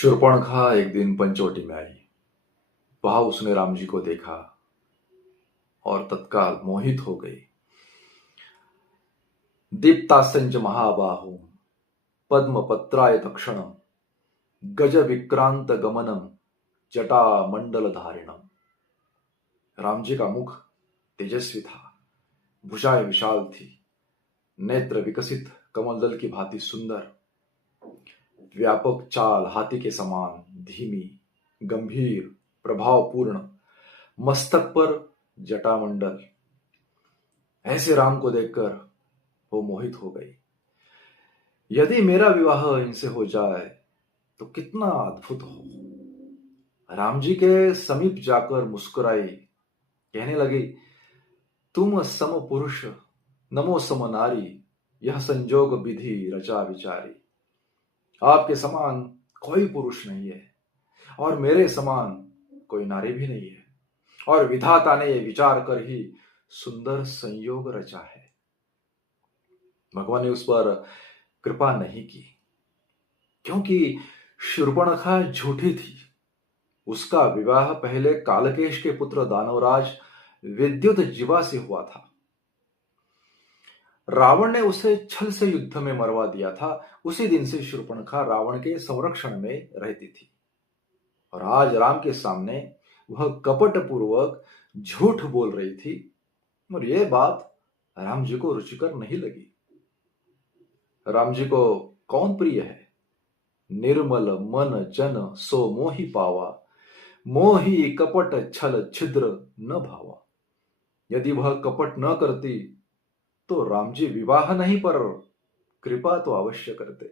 शूर्पणखा एक दिन पंचवटी में आई। वहां उसने राम जी को देखा और तत्काल मोहित हो गई। दीप्तास्यंच महाबाहु पद्म पत्राय तक्षणम गज विक्रांत गमनम जटा मंडल धारिणम। राम जी का मुख तेजस्वी था, भुजाएं विशाल थी, नेत्र विकसित कमल दल की भांति सुंदर, व्यापक चाल हाथी के समान धीमी, गंभीर, प्रभावपूर्ण, मस्तक पर जटामंडल। ऐसे राम को देखकर वो मोहित हो गई। यदि मेरा विवाह इनसे हो जाए तो कितना अद्भुत हो। राम जी के समीप जाकर मुस्कुराई, कहने लगी, तुम सम पुरुष नमो सम नारी, यह संजोग विधि रचा विचारी। आपके समान कोई पुरुष नहीं है और मेरे समान कोई नारी भी नहीं है, और विधाता ने यह विचार कर ही सुंदर संयोग रचा है। भगवान ने उस पर कृपा नहीं की, क्योंकि शूर्पणखा झूठी थी। उसका विवाह पहले कालकेश के पुत्र दानवराज विद्युत जीवा से हुआ था। रावण ने उसे छल से युद्ध में मरवा दिया था। उसी दिन से शूर्पणखा रावण के संरक्षण में रहती थी, और आज राम के सामने वह कपट पूर्वक झूठ बोल रही थी, और यह बात राम जी को रुचिकर नहीं लगी। राम जी को कौन प्रिय है? निर्मल मन जन सो मोहि पावा, मोहि कपट छल छिद्र न भावा। यदि वह कपट न करती तो राम जी विवाह नहीं पर कृपा तो अवश्य करते।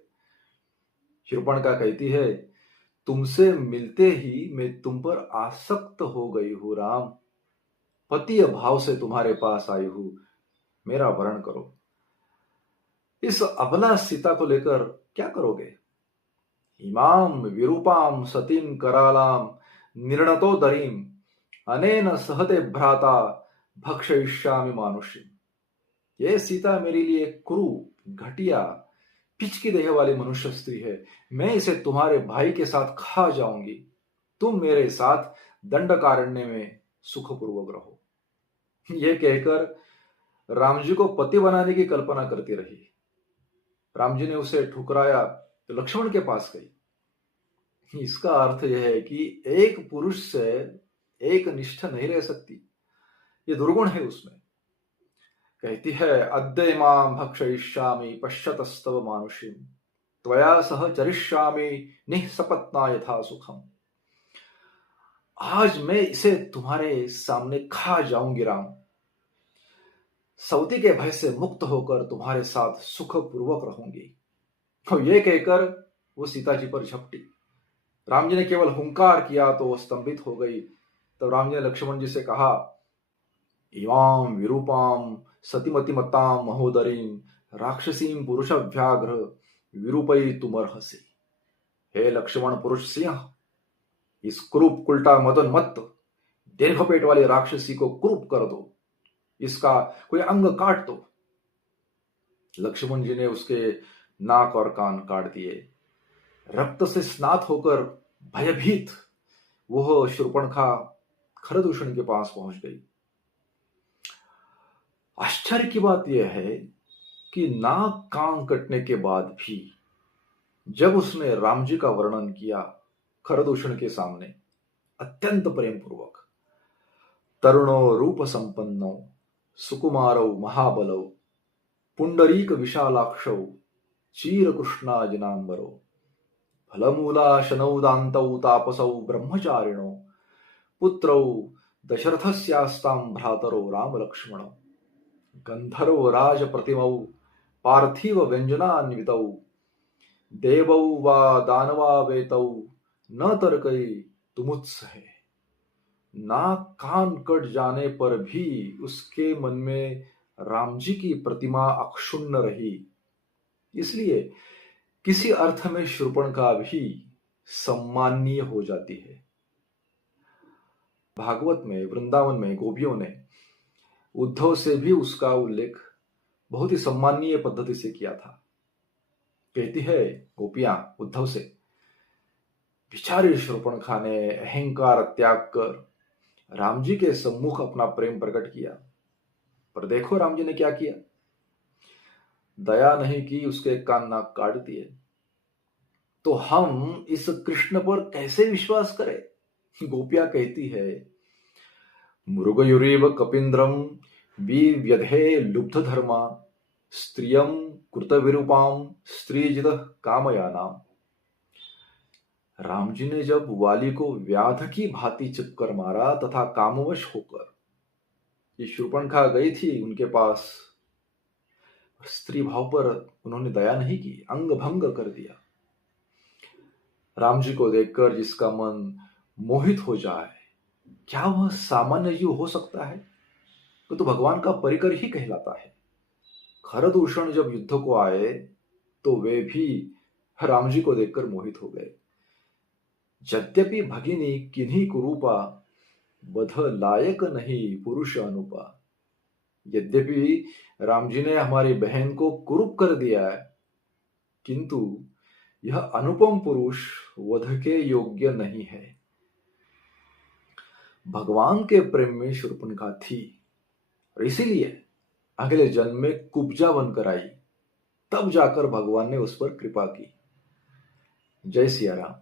शूर्पणखा कहती है, तुमसे मिलते ही मैं तुम पर आसक्त हो गई हूं राम। पतिय भाव से तुम्हारे पास आई हूं, मेरा वरण करो। इस अबला सीता को लेकर क्या करोगे? इमाम विरूपाम सतीम करालाम निर्णतो दरीम अनेन सहते भ्राता भक्षयिष्यामि मानुषी। यह सीता मेरे लिए क्रूप, घटिया, पिचकी देह वाली मनुष्य स्त्री है। मैं इसे तुम्हारे भाई के साथ खा जाऊंगी। तुम मेरे साथ दंडकारण्य में सुखपूर्वक रहो। यह कहकर राम जी को पति बनाने की कल्पना करती रही। राम जी ने उसे ठुकराया तो लक्ष्मण के पास गई। इसका अर्थ यह है कि एक पुरुष से एक निष्ठ नहीं रह सकती। ये दुर्गुण है उसमें। कहती है, अद्य मां भक्षयिष्यामि पश्यतस्तव मानुषीम त्वया सह चरिष्यामि निःसपत्ना यथा सुखम। आज मैं इसे तुम्हारे सामने खा जाऊंगी राम। सौती के भय से मुक्त होकर तुम्हारे साथ सुखपूर्वक रहूंगी। तो ये कहकर वो सीता जी पर झपटी। राम जी ने केवल हुंकार किया तो वो स्तंभित हो गई। तब राम जी ने लक्ष्मण जी से कहा, इवाम विरूपाम सतिमतिमताम महोदरीम राक्षसीम पुरुष व्याघ्र विरूपई तुमर्हसि। हे लक्ष्मण पुरुष सिंह, इस क्रूप कुल्टा मदन मत दीर्घ पेट वाली राक्षसी को क्रूप कर दो, इसका कोई अंग काट दो। लक्ष्मण जी ने उसके नाक और कान काट दिए। रक्त से स्नात होकर भयभीत वह शूर्पणखा खरदूषण के पास पहुंच गई। आश्चर्य की बात यह है कि नाक कान कटने के बाद भी जब उसने राम जी का वर्णन किया खरदूषण के सामने अत्यंत प्रेम पूर्वक, तरुणो रूप संपन्नो सुकुमारो महाबलो पुंडरीक विशालाक्षौ चीर कृष्णाजनांबरो फलमूला शनौदान्तौ तापसौ ब्रह्मचारिणो पुत्रौ दशरथस्यास्तां भ्रातरो राम लक्ष्मण गंधर्व राज प्रतिमौ पार्थिव व्यंजनान्वितौ देवौ वा दानवा वेतौ न तर्कई तुमुत्सहे। नाक कान कट जाने पर भी उसके मन में राम जी की प्रतिमा अक्षुण्ण रही। इसलिए किसी अर्थ में शूर्पणखा भी सम्माननीय हो जाती है। भागवत में, वृंदावन में गोपियों ने उद्धव से भी उसका उल्लेख बहुत ही सम्माननीय पद्धति से किया था। कहती है गोपियां उद्धव से, बेचारी शूर्पणखा ने अहंकार त्याग कर राम जी के सम्मुख अपना प्रेम प्रकट किया। पर देखो राम जी ने क्या किया, दया नहीं की, उसके कान नाक काट दिए। तो हम इस कृष्ण पर कैसे विश्वास करें। गोपिया कहती है, मृगयुरीव कपींद्रम विव्यधे लुब्ध धर्मा स्त्रियम कृतविरूपाम स्त्रीजित कामयानाम। राम जी ने जब वाली को व्याध की भांति चिपकर मारा तथा कामवश होकर ये शूर्पणखा गई थी उनके पास, स्त्री भाव पर उन्होंने दया नहीं की, अंग भंग कर दिया। राम जी को देखकर जिसका मन मोहित हो जाए, क्या वह सामान्य जीव हो सकता है? तो भगवान का परिकर ही कहलाता है। खरदूषण जब युद्ध को आए तो वे भी राम जी को देखकर मोहित हो गए। यद्यपि भगिनी किन्हीं कुरूपा वध लायक नहीं पुरुष अनुपा। यद्यपि राम जी ने हमारी बहन को कुरूप कर दिया है, किंतु यह अनुपम पुरुष वध के योग्य नहीं है। भगवान के प्रेम में शूर्पणखा थी और इसीलिए अगले जन्म में कुब्जा बनकर आई, तब जाकर भगवान ने उस पर कृपा की। जय सिया राम।